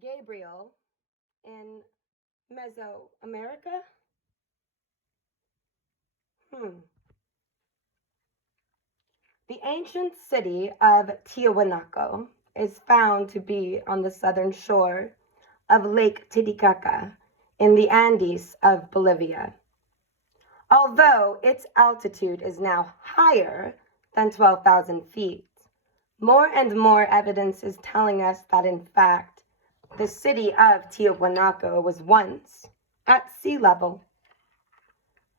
Gabriel in Meso-America? Hmm. The ancient city of Tiahuanaco is found to be on the southern shore of Lake Titicaca in the Andes of Bolivia. Although its altitude is now higher than 12,000 feet, more and more evidence is telling us that, in fact, the city of Tiahuanaco was once at sea level.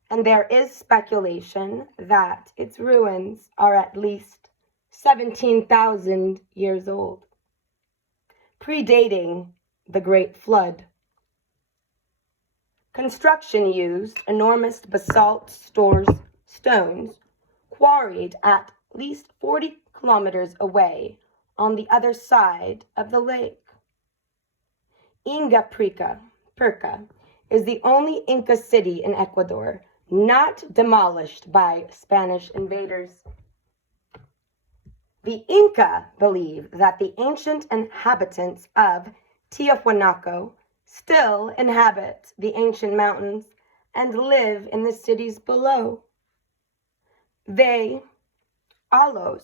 And there is speculation that its ruins are at least 17,000 years old, predating the Great Flood. Construction used enormous basalt stones quarried at least 40 kilometers away on the other side of the lake. Perca is the only Inca city in Ecuador not demolished by Spanish invaders. The Inca believe that the ancient inhabitants of Tiahuanaco still inhabit the ancient mountains and live in the cities below. They, Alos,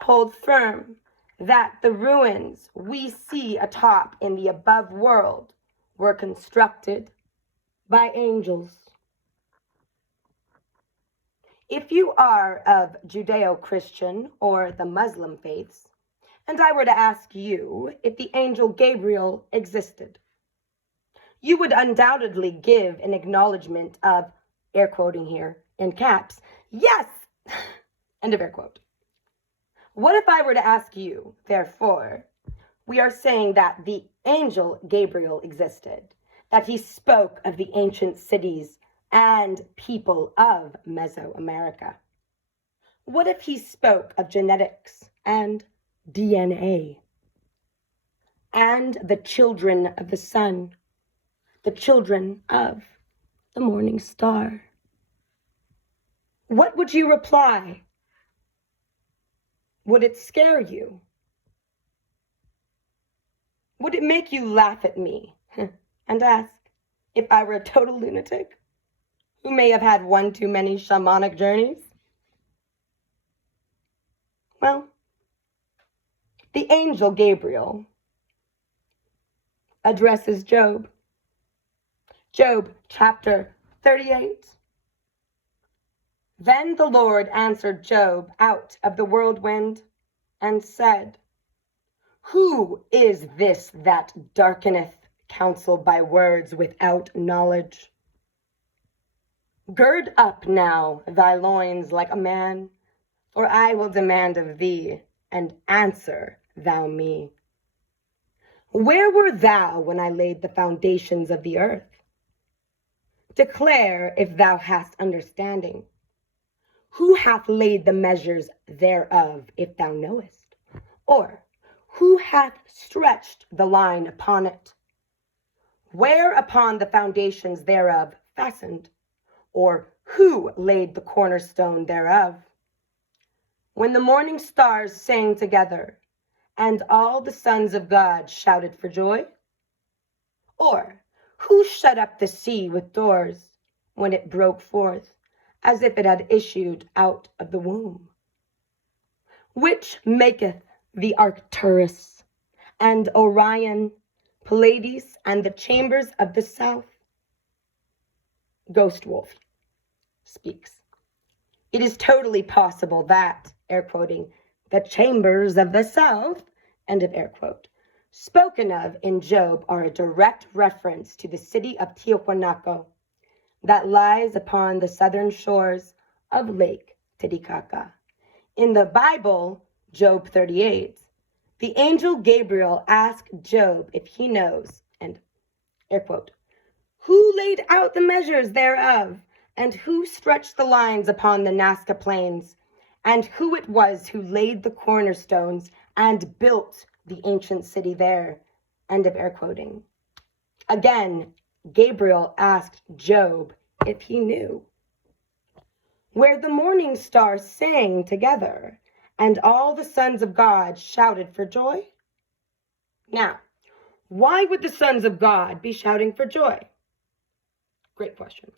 hold firm that the ruins we see atop in the above world were constructed by angels. If you are of Judeo-Christian or the Muslim faiths, and I were to ask you if the angel Gabriel existed, you would undoubtedly give an acknowledgement of, air quoting here, in caps, yes, end of air quote. What if I were to ask you, therefore, we are saying that the angel Gabriel existed, that he spoke of the ancient cities and people of Mesoamerica? What if he spoke of genetics and DNA and the children of the sun, the children of the morning star? What would you reply? Would it scare you? Would it make you laugh at me and ask if I were a total lunatic who may have had one too many shamanic journeys? Well, the angel Gabriel addresses Job. Job chapter 38. Then the Lord answered Job out of the whirlwind and said, Who is this that darkeneth counsel by words without knowledge? Gird up now thy loins like a man, for I will demand of thee, and answer thou me. Where were thou when I laid the foundations of the earth? Declare if thou hast understanding. Who hath laid the measures thereof, if thou knowest? Or who hath stretched the line upon it? Where upon the foundations thereof fastened? Or who laid the cornerstone thereof? When the morning stars sang together, and all the sons of God shouted for joy? Or who shut up the sea with doors when it broke forth, as if it had issued out of the womb? Which maketh the Arcturus, and Orion, Pleiades, and the chambers of the south? Ghost Wolf speaks. It is totally possible that, air quoting, the chambers of the south, end of air quote, spoken of in Job are a direct reference to the city of Tiahuanaco that lies upon the southern shores of Lake Titicaca. In the Bible, Job 38, the angel Gabriel asked Job if he knows, and air quote, who laid out the measures thereof, and who stretched the lines upon the Nazca plains, and who it was who laid the cornerstones and built the ancient city there, end of air quoting. Again, Gabriel asked Job if he knew. Where the morning stars sang together, and all the sons of God shouted for joy? Now, Why would the sons of God be shouting for joy? Great question.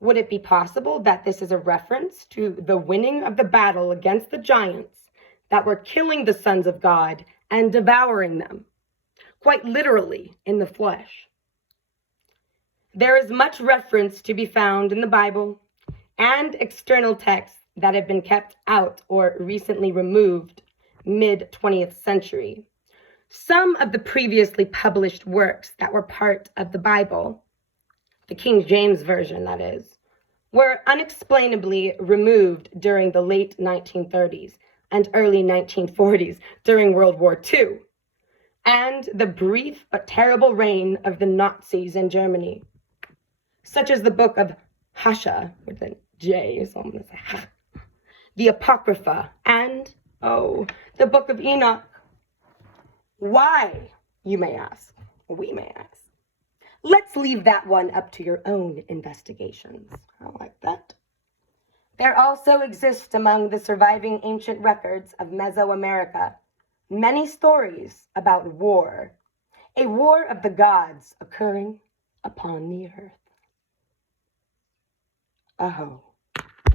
Would it be possible that this is a reference to the winning of the battle against the giants that were killing the sons of God and devouring them, quite literally in the flesh? There is much reference to be found in the Bible and external texts that have been kept out or recently removed mid-20th century. Some of the previously published works that were part of the Bible, the King James Version that is, were unexplainably removed during the late 1930s and early 1940s during World War II, and the brief but terrible reign of the Nazis in Germany, such as the book of Hasha, with a J, so I'm going to say Ha, the Apocrypha, and, the book of Enoch. Why, you may ask, we may ask. Let's leave that one up to your own investigations. I like that. There also exist among the surviving ancient records of Mesoamerica many stories about war, a war of the gods occurring upon the earth. Oh.